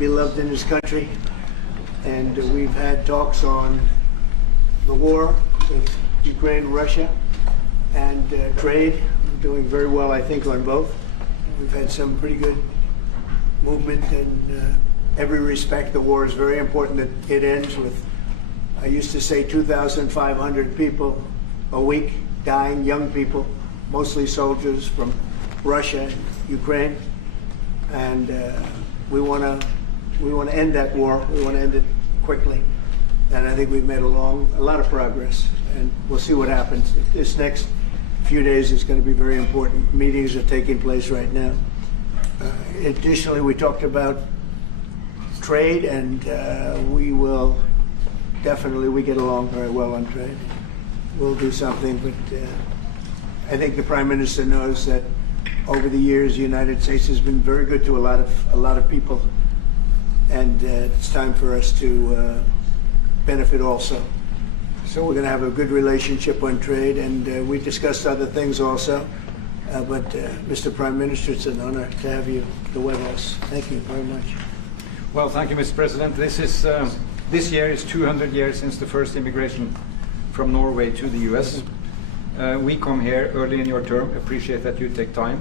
beloved in his country. And we've had talks on the war with Ukraine, Russia, and trade. We're doing very well, I think, on both. We've had some pretty good movement in every respect. The war is very important that it ends with, I used to say, 2,500 people a week dying, young people, mostly soldiers from Russia and Ukraine. And we want to end that war. We want to end it quickly. And I think we've made a lot of progress. And we'll see what happens. This next few days is going to be very important. Meetings are taking place right now. Additionally, we talked about trade, and we get along very well on trade. We'll do something, but I think the Prime Minister knows that over the years the United States has been very good to a lot of people, and it's time for us to benefit also. So we're going to have a good relationship on trade, and we discussed other things also. But Mr. Prime Minister, it's an honor to have you at the White House. Thank you very much. Well, thank you, Mr. President. This year is 200 years since the first immigration from Norway to the U.S. We come here early in your term. Appreciate that you take time.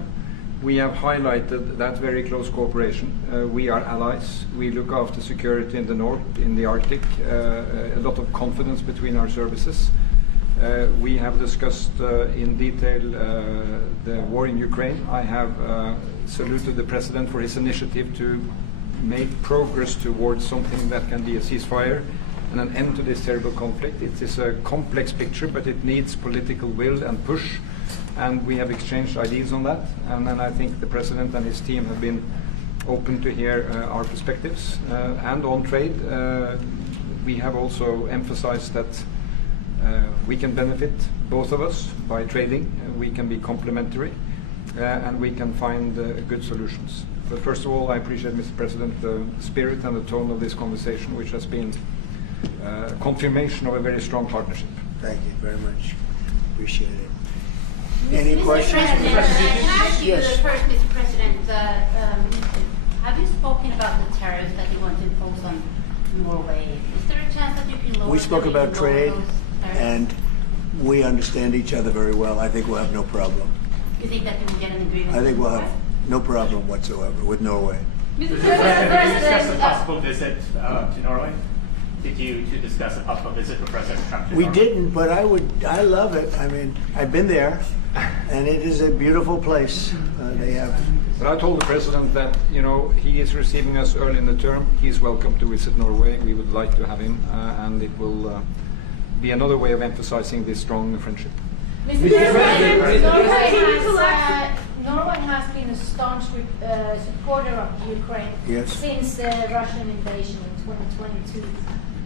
We have highlighted that very close cooperation. We are allies. We look after security in the north, in the Arctic. A lot of confidence between our services. We have discussed in detail the war in Ukraine. I have saluted the President for his initiative to make progress towards something that can be a ceasefire and an end to this terrible conflict. It is a complex picture, but it needs political will and push, and we have exchanged ideas on that. And then I think the President and his team have been open to hear our perspectives. And on trade, we have also emphasized that we can benefit, both of us, by trading. We can be complementary, and we can find good solutions. But first of all, I appreciate, Mr. President, the spirit and the tone of this conversation, which has been confirmation of a very strong partnership. Thank you very much. Appreciate it. Any questions? Can I ask you Yes. first, Mr. President, have you spoken about the tariffs that you want to impose on Norway? Is there a chance that you can lower We spoke them, about lower trade, those tariffs? and we understand each other very well. I think we'll have no problem. You think that you will get an agreement? I think with we'll Norway? have no problem whatsoever with Norway. Did you discuss a possible visit to Norway? Did you discuss a possible visit with President Trump to We Norway? didn't, but I love it. I mean, I've been there, and it is a beautiful place. They have. But I told the President that, you know, he is receiving us early in the term. He's welcome to visit Norway. We would like to have him, and it will be another way of emphasizing this strong friendship. Mr. President, Norway has been a staunch supporter of Ukraine Yes. since the Russian invasion in 2022.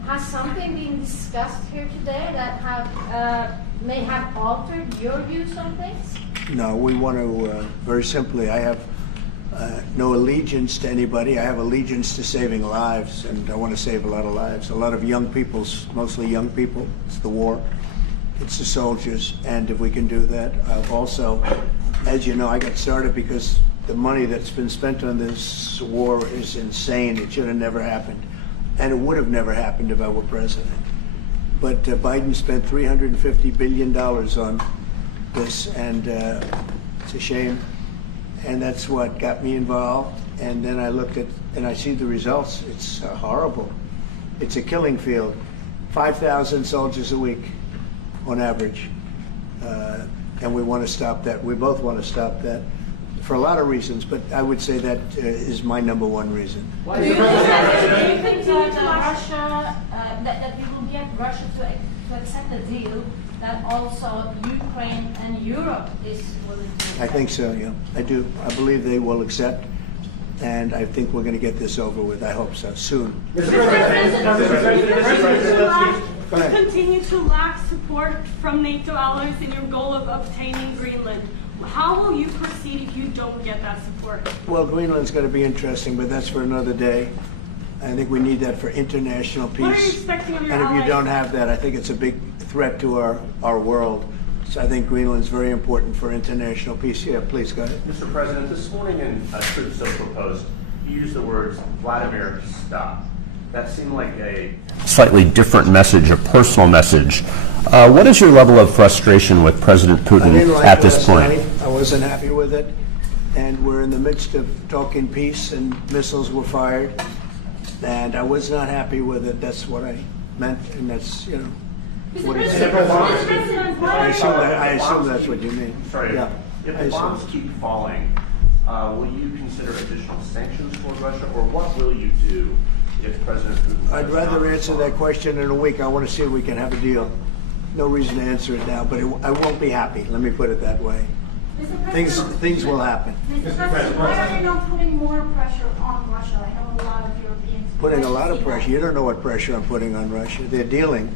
Has something been discussed here today that may have altered your views on things? No, we want to, very simply, I have no allegiance to anybody. I have allegiance to saving lives, and I want to save a lot of lives. A lot of young people, mostly young people. It's the war. It's the soldiers, and if we can do that, also, as you know, I got started because the money that's been spent on this war is insane. It should have never happened, and it would have never happened if I were president. But Biden spent $350 billion on this, and it's a shame, and that's what got me involved. And then I looked at, and I see the results. It's horrible. It's a killing field. 5,000 soldiers a week on average, and we want to stop that. We both want to stop that for a lot of reasons, but I would say that is my number one reason. Do you think that Russia, that we will get Russia to accept a deal that also Ukraine and Europe is willing to accept? I think so, yeah. I do. I believe they will accept, and I think we're going to get this over with. I hope so, soon. Mr. President, Go ahead. you continue to lack support from NATO allies in your goal of obtaining Greenland. How will you proceed if you don't get that support? Well, Greenland's going to be interesting, but that's for another day. I think we need that for international peace. What are you expecting of your And if you allies? don't have that, I think it's a big threat to our world. So I think Greenland's very important for international peace. Yeah, please, go ahead. Mr. President, this morning in Truth Social Post, you used the words Vladimir, stop. That seemed like a slightly different message, a personal message. What is your level of frustration with President I Putin didn't like at this last point? night. I wasn't happy with it. And we're in the midst of talking peace, and missiles were fired. And I was not happy with it. That's what I meant, and that's, you know, Mr. what he President, said. Mr. President, why I are you- assume that's what you mean. Sorry, Yeah, if I the assume. bombs keep falling, will you consider additional sanctions toward Russia, or what will you do if President Putin? I'd does rather not answer that respond? question in a week. I want to see if we can have a deal. No reason to answer it now, but I won't be happy. Let me put it that way. Mr. President, Things will happen. Mr. President, why are you not putting more pressure on Russia? I know a lot of Europeans. Putting a lot of see that. pressure. You don't know what pressure I'm putting on Russia. They're dealing.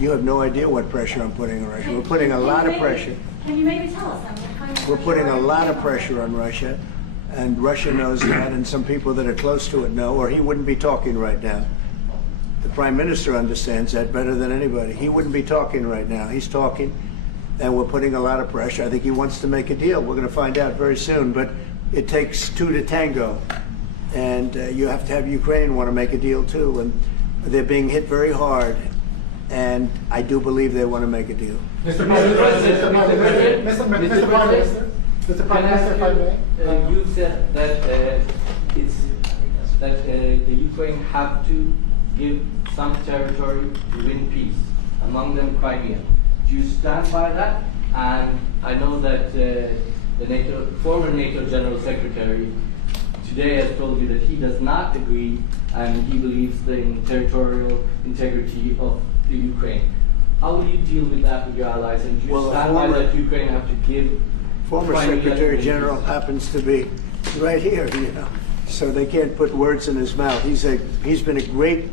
You have no idea what pressure I'm putting on Russia. We're putting a lot of pressure. Can you maybe tell us what kind of We're pressure putting a are you lot of putting on pressure on Russia, and Russia knows that, and some people that are close to it know, or he wouldn't be talking right now. The Prime Minister understands that better than anybody. He wouldn't be talking right now. He's talking, and we're putting a lot of pressure. I think he wants to make a deal. We're going to find out very soon, but it takes two to tango, and you have to have Ukraine want to make a deal too, and they're being hit very hard, and I do believe they want to make a deal. Mr. President, Mr. Prime Minister, if I may. You said that the Ukraine have to give some territory to win peace, among them Crimea. Do you stand by that? And I know that the former NATO General Secretary today has told you that he does not agree, and he believes in territorial integrity of the Ukraine. How will you deal with that with your allies? And do you Well, stand by that Ukraine have to give Former Crimea Secretary to General win peace? happens to be right here, you know, so they can't put words in his mouth. He's been a great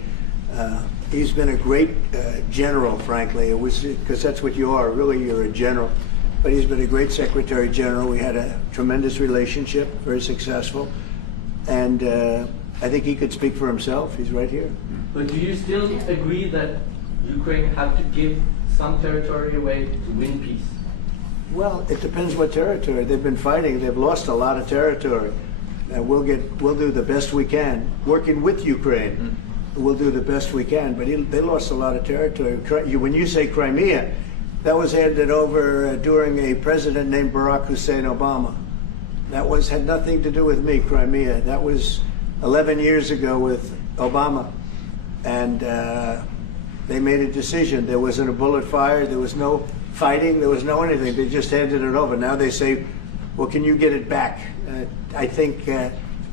general, frankly. It was because that's what you are. Really, you're a general. But he's been a great Secretary General. We had a tremendous relationship, very successful, and I think he could speak for himself. He's right here. But do you still agree that Ukraine have to give some territory away to win peace? Well, it depends what territory. They've been fighting. They've lost a lot of territory. We'll do the best we can, working with Ukraine. We'll do the best we can. But they lost a lot of territory. When you say Crimea, that was handed over during a president named Barack Hussein Obama. That had nothing to do with me, Crimea. That was 11 years ago with Obama. And they made a decision. There wasn't a bullet fired. There was no fighting. There was no anything. They just handed it over. Now they say, well, can you get it back? I think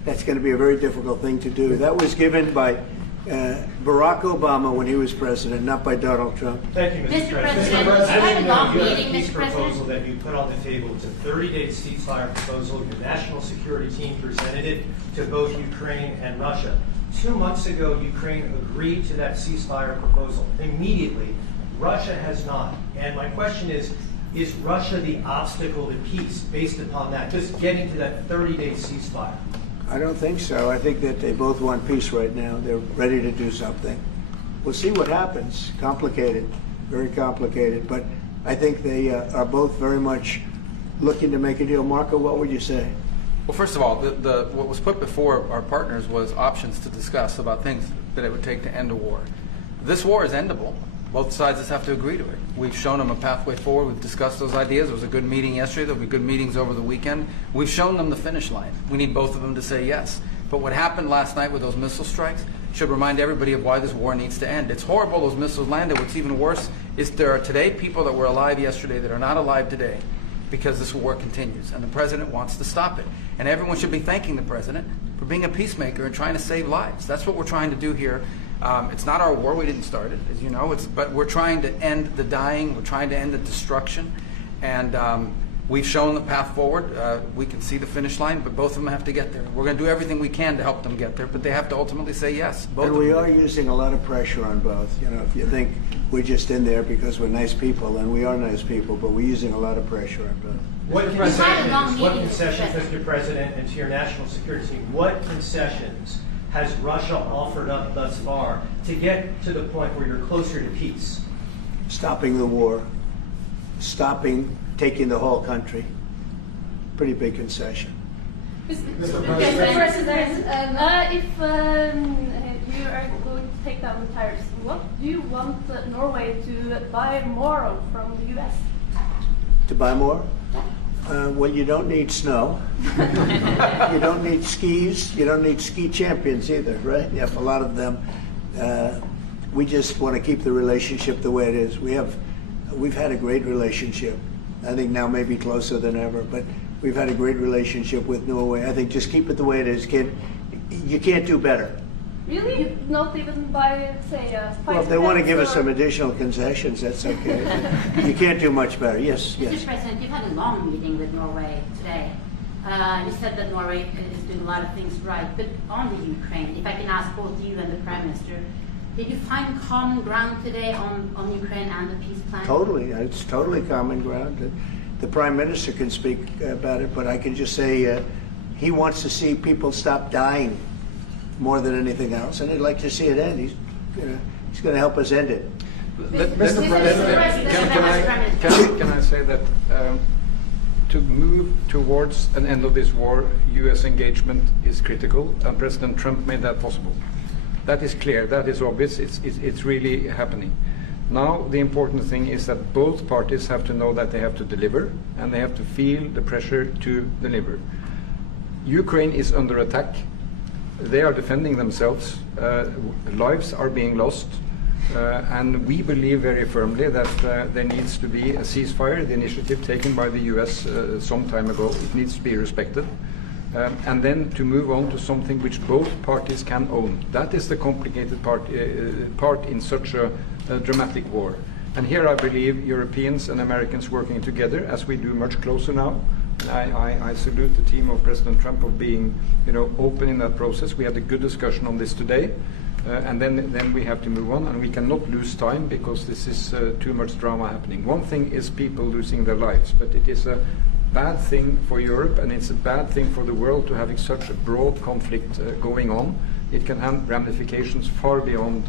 that's going to be a very difficult thing to do. That was given by Barack Obama when he was president, not by Donald Trump. Thank you, Mr. Mr. President. President, you have a long You have a meeting, peace Mr. proposal President. that you put on the table. It's a 30-day ceasefire proposal. Your national security team presented it to both Ukraine and Russia. 2 months ago, Ukraine agreed to that ceasefire proposal immediately. Russia has not. And my question is Russia the obstacle to peace based upon that, just getting to that 30-day ceasefire? I don't think so. I think that they both want peace right now. They're ready to do something. We'll see what happens. Complicated, very complicated. But I think they are both very much looking to make a deal. Marco, what would you say? Well, first of all, what was put before our partners was options to discuss about things that it would take to end a war. This war is endable. Both sides just have to agree to it. We've shown them a pathway forward. We've discussed those ideas. It was a good meeting yesterday. There'll be good meetings over the weekend. We've shown them the finish line. We need both of them to say yes. But what happened last night with those missile strikes should remind everybody of why this war needs to end. It's horrible those missiles landed. What's even worse is there are today people that were alive yesterday that are not alive today because this war continues. And the president wants to stop it. And everyone should be thanking the president for being a peacemaker and trying to save lives. That's what we're trying to do here. It's not our war. We didn't start it, as you know. But we're trying to end the dying. We're trying to end the destruction. And we've shown the path forward. We can see the finish line, but both of them have to get there. We're going to do everything we can to help them get there, but they have to ultimately say yes. Both And of we them. are using a lot of pressure on both. You know, if you think we're just in there because we're nice people, and we are nice people, but we're using a lot of pressure on both. What You had a long concessions, meeting, Mr. President, and to your national security team, what concessions has Russia offered up thus far to get to the point where you're closer to peace? Stopping the war, taking the whole country. Pretty big concession. Mr. Mr. President. President, if you are going to take down the tariffs, what do you want Norway to buy more of from the U.S.? To buy more? Well, you don't need snow. You don't need skis. You don't need ski champions either, right? You have a lot of them. We just want to keep the relationship the way it is. We've had a great relationship. I think now maybe closer than ever, but we've had a great relationship with Norway. I think just keep it the way it is, kid. You can't do better. Really? Not even by, say, Well, if they want to give us some additional concessions, that's okay. You can't do much better. Yes, yes. Mr. President, you've had a long meeting with Norway today. You said that Norway is doing a lot of things right, but on the Ukraine, if I can ask both you and the Prime Minister, did you find common ground today on Ukraine and the peace plan? Totally. It's totally common ground. The Prime Minister can speak about it, but I can just say he wants to see people stop dying more than anything else, and he'd like to see it end. He's going to help us end it. Mr. President. Can I say that to move towards an end of this war, U.S. engagement is critical, and President Trump made that possible. That is clear, that is obvious, it's really happening. Now the important thing is that both parties have to know that they have to deliver, and they have to feel the pressure to deliver. Ukraine is under attack. They are defending themselves. Lives are being lost. And we believe very firmly that there needs to be a ceasefire, the initiative taken by the U.S. Some time ago. It needs to be respected. And then to move on to something which both parties can own. That is the complicated part in such a dramatic war. And here I believe Europeans and Americans working together, as we do much closer now. I salute the team of President Trump of being, open in that process. We had a good discussion on this today, and then we have to move on, and we cannot lose time because this is too much drama happening. One thing is people losing their lives, but it is a bad thing for Europe, and it's a bad thing for the world to having such a broad conflict going on. It can have ramifications far beyond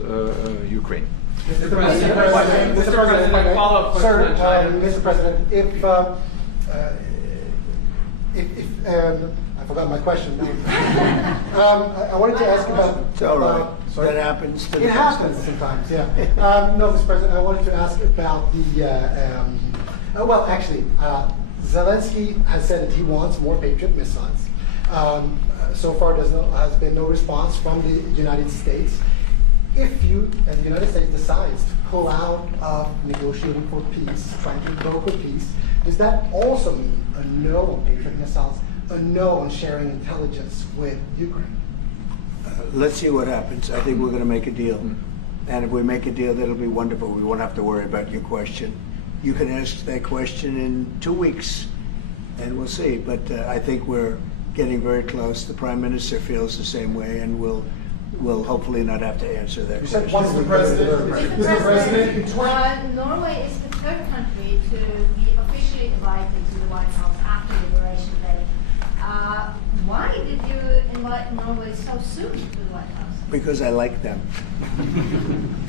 Ukraine. Mr. President, follow-up question. Sir, Mr. President, I forgot my question now. I wanted to ask about. It's all right. That happens. It happens sometimes, yeah. No, Mr. President, I wanted to ask about the. Well, actually, Zelensky has said that he wants more Patriot missiles. So far, has been no response from the United States. If the United States decides to pull out of negotiating for peace, trying to broker peace, does that also mean a no on Patriot missiles, a no on sharing intelligence with Ukraine? Let's see what happens. I think we're going to make a deal. And if we make a deal, that'll be wonderful. We won't have to worry about your question. You can ask that question in 2 weeks, and we'll see. But I think we're getting very close. The Prime Minister feels the same way, and we'll hopefully not have to answer that question. Mr. President, Norway is the third country to be officially invited to the White House after Liberation Day. Why did you invite Norway so soon to the White House? Because I like them.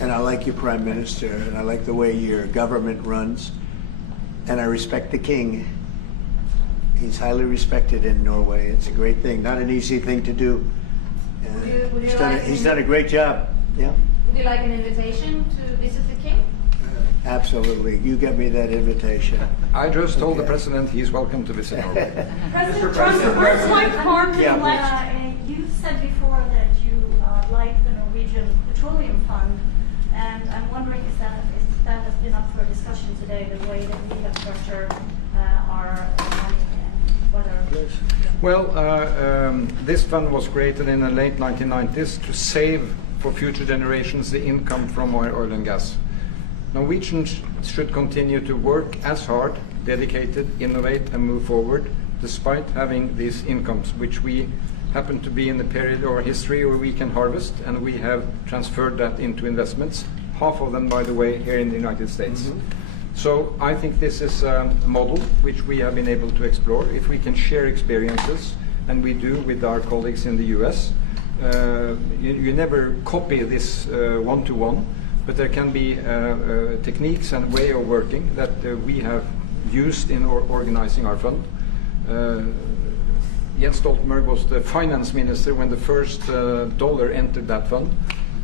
And I like your Prime Minister, and I like the way your government runs. And I respect the King. He's highly respected in Norway. It's a great thing, not an easy thing to do. He's done a great job. Yeah. Would you like an invitation to visit the King? Absolutely. You get me that invitation. I just told the President he's welcome to visit Norway. President Trump, where's my card? You said before that you like the Norwegian Petroleum Fund, and I'm wondering if that has been up for discussion today, the way that we have structured our money and whether. Well, this fund was created in the late 1990s to save for future generations the income from oil and gas. Norwegians should continue to work as hard, dedicated, innovate and move forward despite having these incomes, which we happen to be in the period of our history where we can harvest, and we have transferred that into investments, half of them, by the way, here in the United States. So I think this is a model which we have been able to explore. If we can share experiences, and we do with our colleagues in the US, you never copy this one-to-one, but there can be techniques and way of working that we have used in organizing our fund. Jens Stoltenberg was the finance minister when the first dollar entered that fund.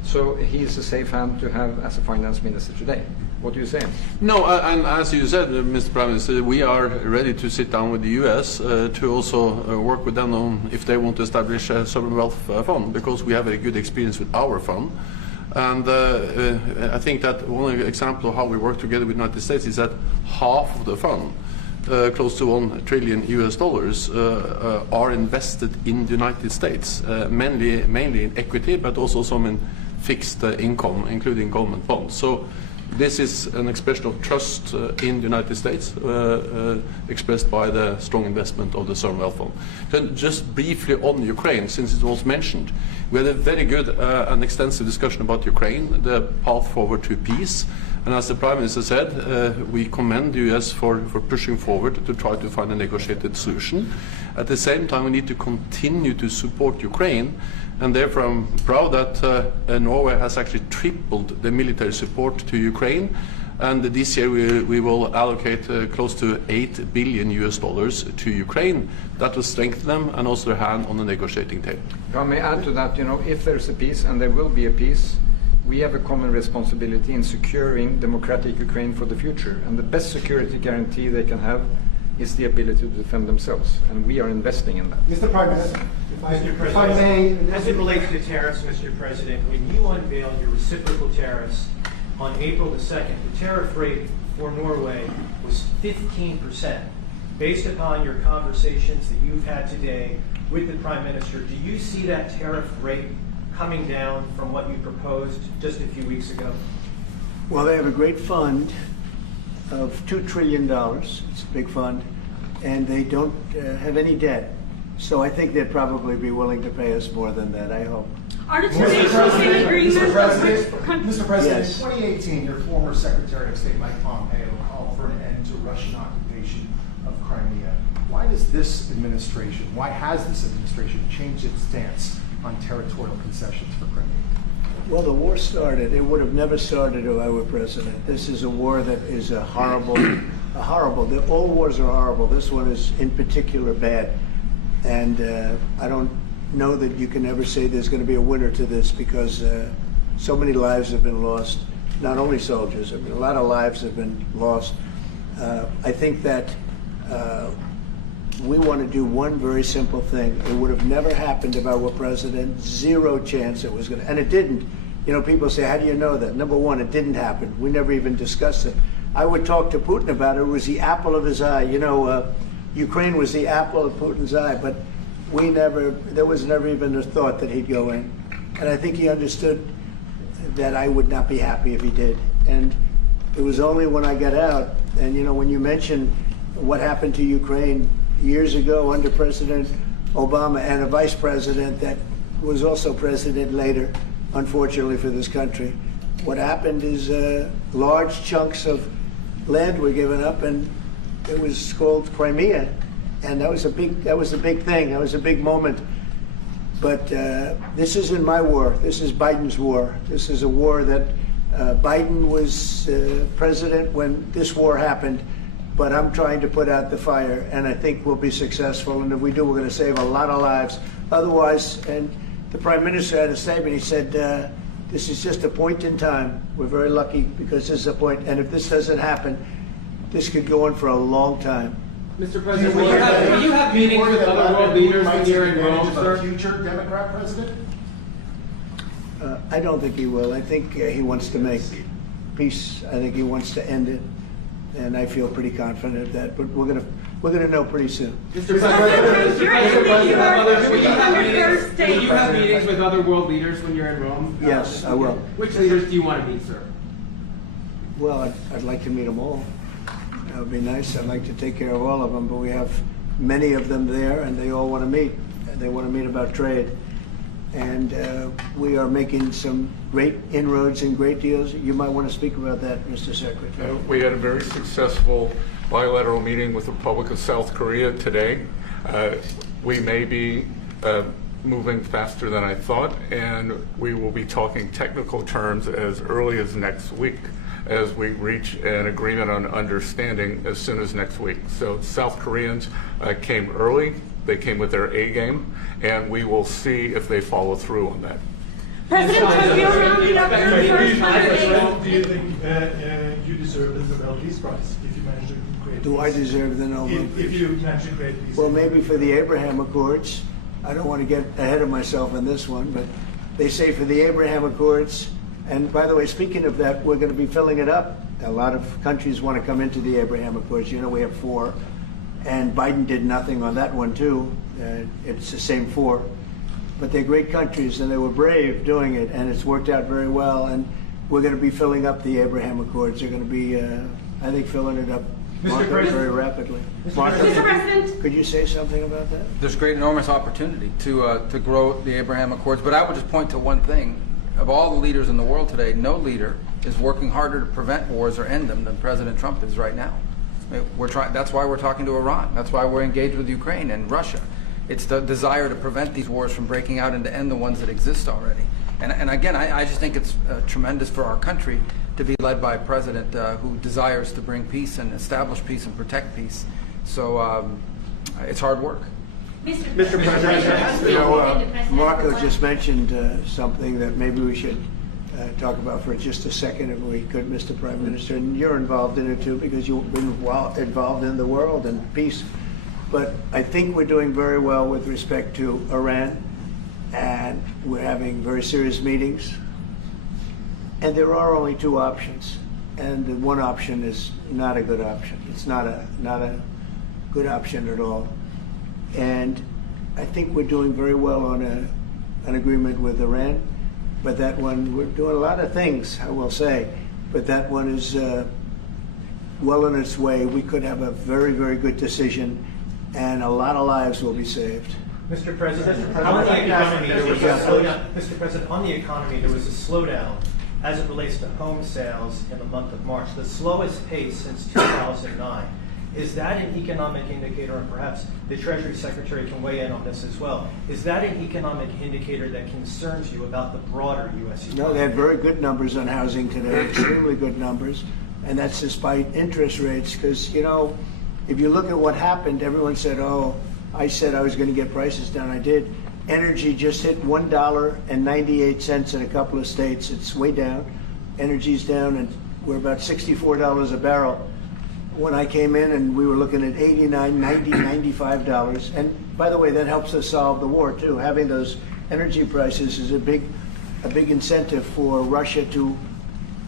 So he's a safe hand to have as a finance minister today. What do you say? No, and as you said, Mr. Prime Minister, we are ready to sit down with the U.S. To also work with them on if they want to establish a sovereign wealth fund, because we have a good experience with our fund. And I think that one example of how we work together with the United States is that half of the fund, close to $1 trillion are invested in the United States, mainly in equity, but also some in fixed income, including government bonds. So this is an expression of trust in the United States, expressed by the strong investment of the Sovereign Wealth Fund. Then just briefly on Ukraine, since it was mentioned, we had a very good and extensive discussion about Ukraine, the path forward to peace. And as the Prime Minister said, we commend the US for pushing forward to try to find a negotiated solution. At the same time, we need to continue to support Ukraine, and therefore I'm proud that Norway has actually tripled the military support to Ukraine. And this year we will allocate close to $8 billion to Ukraine. That will strengthen them and also their hand on the negotiating table. If I may add to that, if there's a peace, and there will be a peace, we have a common responsibility in securing democratic Ukraine for the future. And the best security guarantee they can have is the ability to defend themselves. And we are investing in that. Mr. Prime Minister, if I may. As it relates to tariffs, Mr. President, when you unveiled your reciprocal tariffs on April the 2nd, the tariff rate for Norway was 15%. Based upon your conversations that you've had today with the Prime Minister, do you see that tariff rate coming down from what you proposed just a few weeks ago? Well, they have a great fund of $2 trillion. It's a big fund, and they don't have any debt. So I think they'd probably be willing to pay us more than that, I hope. Mr. President, Yes. in 2018, your former Secretary of State Mike Pompeo called for an end to Russian occupation of Crimea. Why has this administration changed its stance on territorial concessions for Crimea? Well, the war started. It would have never started if I were president. This is a war that is horrible. All wars are horrible. This one is in particular bad. And I don't know that you can ever say there's going to be a winner to this, because so many lives have been lost. Not only soldiers, a lot of lives have been lost. I think that we want to do one very simple thing. It would have never happened if I were president. Zero chance it was going to, and it didn't. People say, how do you know that? Number one, it didn't happen. We never even discussed it. I would talk to Putin about it. It was the apple of his eye. Ukraine was the apple of Putin's eye, but there was never even a thought that he'd go in. And I think he understood that I would not be happy if he did. And it was only when I got out, and when you mention what happened to Ukraine years ago under President Obama and a vice president that was also president later, unfortunately for this country, what happened is large chunks of land were given up, and it was called Crimea, and that was a big thing. That was a big moment. But this isn't my war. This is Biden's war. This is a war that Biden was president when this war happened. But I'm trying to put out the fire, and I think we'll be successful. And if we do, we're going to save a lot of lives. Otherwise, and the Prime Minister had a statement. He said, "This is just a point in time. We're very lucky because this is a point. And if this doesn't happen, this could go on for a long time." Mr. President, will you have meetings with other world leaders when you're in Rome, sir? Future Democrat president? I don't think he will. I think he wants to make peace. I think he wants to end it, and I feel pretty confident of that. But we're gonna know pretty soon. Mr. President, will you have meetings with other world leaders when you're in Rome? Yes, I will. Which leaders do you want to meet, sir? Well, I'd like to meet them all. That would be nice. I'd like to take care of all of them, but we have many of them there, and they all want to meet. They want to meet about trade. And we are making some great inroads and great deals. You might want to speak about that, Mr. Secretary. We had a very successful bilateral meeting with the Republic of South Korea today. We may be moving faster than I thought, and we will be talking technical terms as early as next week, as we reach an agreement on understanding as soon as next week. So South Koreans came early. they came with their A game, and we will see if they follow through on that. President Trump, you rounded up your first 100 days. Do you think you deserve the Nobel Peace Prize if you manage to create Do peace? I deserve the Nobel Peace? If you manage to create peace. Well, maybe for the Abraham Accords. I don't want to get ahead of myself on this one, but they say for the Abraham Accords, and by the way, speaking of that, we're going to be filling it up. A lot of countries want to come into the Abraham Accords. You know, we have 4, and Biden did nothing on that one, too. It's the same 4. But they're great countries, and they were brave doing it, and it's worked out very well, and we're going to be filling up the Abraham Accords. They're going to be, I think, filling it up very rapidly. Mr. President. Could you say something about that? There's great, enormous opportunity to grow the Abraham Accords, but I would just point to one thing. Of all the leaders in the world today, no leader is working harder to prevent wars or end them than President Trump is right now. I mean, that's why we're talking to Iran. That's why we're engaged with Ukraine and Russia. It's the desire to prevent these wars from breaking out and to end the ones that exist already. And again, I just think it's tremendous for our country to be led by a president who desires to bring peace and establish peace and protect peace. So it's hard work. Mr. President, You know, Marco just mentioned something that maybe we should talk about for just a second, if we could, Mr. Prime Minister. And you're involved in it too, because you've been involved in the world and peace. But I think we're doing very well with respect to Iran, and we're having very serious meetings. And there are only 2 options, and the one option is not a good option. It's not a good option at all. And I think we're doing very well on an agreement with Iran, but that one, we're doing a lot of things, I will say, but that one is well on its way. We could have a very, very good decision, and a lot of lives will be saved. Mr. President, on the economy, there was a slowdown. Mr. President, on the economy, there was a slowdown as it relates to home sales in the month of March, the slowest pace since 2009. Is that an economic indicator, and perhaps the Treasury Secretary can weigh in on this as well, is that an economic indicator that concerns you about the broader U.S. economy? No, they had very good numbers on housing today, extremely good numbers, and that's despite interest rates, because, you know, if you look at what happened, everyone said, oh, I said I was going to get prices down. I did. Energy just hit $1.98 in a couple of states. It's way down. Energy's down, and we're about $64 a barrel. When I came in, and we were looking at $89, $90, $95. And by the way, that helps us solve the war too. Having those energy prices is a big incentive for Russia to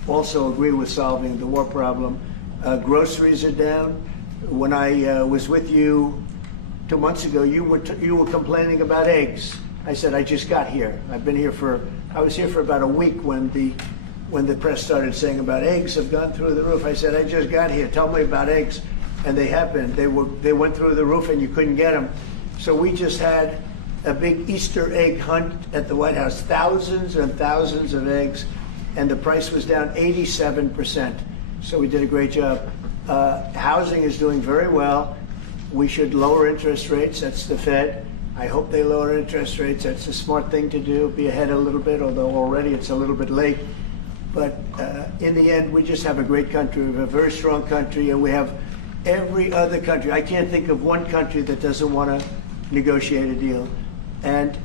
also agree with solving the war problem. Groceries are down. When I was with you 2 months ago, you were complaining about eggs. I said, I just got here. I was here for about a week when the press started saying about eggs have gone through the roof. I said, I just got here. Tell me about eggs. And they have been. They went through the roof and you couldn't get them. So we just had a big Easter egg hunt at the White House. Thousands and thousands of eggs. And the price was down 87%. So we did a great job. Housing is doing very well. We should lower interest rates. That's the Fed. I hope they lower interest rates. That's a smart thing to do. Be ahead a little bit, although already it's a little bit late. But in the end, we just have a great country. We have a very strong country, and we have every other country. I can't think of one country that doesn't want to negotiate a deal. And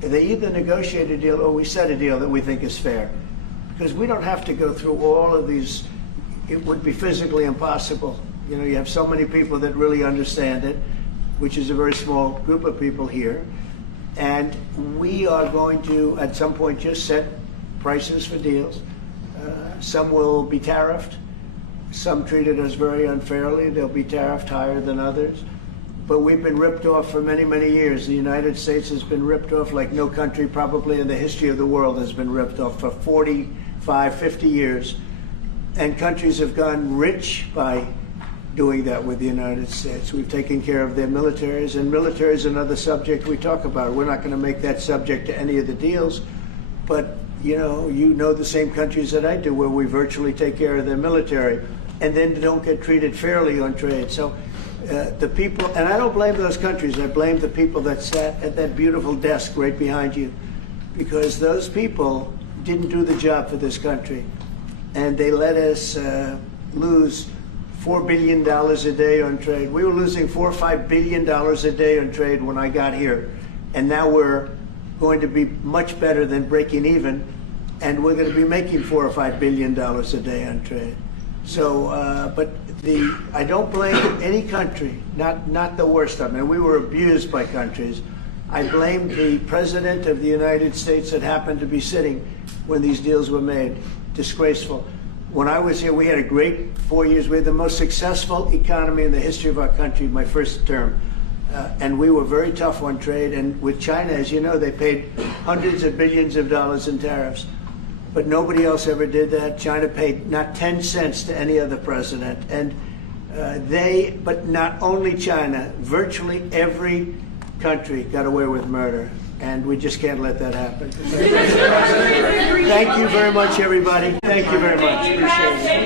they either negotiate a deal or we set a deal that we think is fair. Because we don't have to go through all of these. It would be physically impossible. You know, you have so many people that really understand it, which is a very small group of people here. And we are going to, at some point, just set prices for deals. Some will be tariffed. Some treated us very unfairly. They'll be tariffed higher than others. But we've been ripped off for many, many years. The United States has been ripped off like no country probably in the history of the world has been ripped off for 45, 50 years. And countries have gotten rich by doing that with the United States. We've taken care of their militaries, and military is another subject we talk about. We're not going to make that subject to any of the deals, but you know the same countries that I do where we virtually take care of their military and then don't get treated fairly on trade. So the people, and I don't blame those countries, I blame the people that sat at that beautiful desk right behind you, because those people didn't do the job for this country. And they let us lose $4 billion a day on trade. We were losing $4 or $5 billion a day on trade when I got here, and now we're going to be much better than breaking even, and we're going to be making $4 or $5 billion a day on trade. So, but I don't blame any country, not the worst of them. And we were abused by countries. I blame the President of the United States that happened to be sitting when these deals were made. Disgraceful. When I was here, we had a great 4 years. We had the most successful economy in the history of our country, my first term. And we were very tough on trade. And with China, as you know, they paid hundreds of billions of dollars in tariffs. But nobody else ever did that. China paid not 10 cents to any other president. And but not only China, virtually every country got away with murder. And we just can't let that happen. Thank you very much, everybody. Thank you very much. Appreciate it.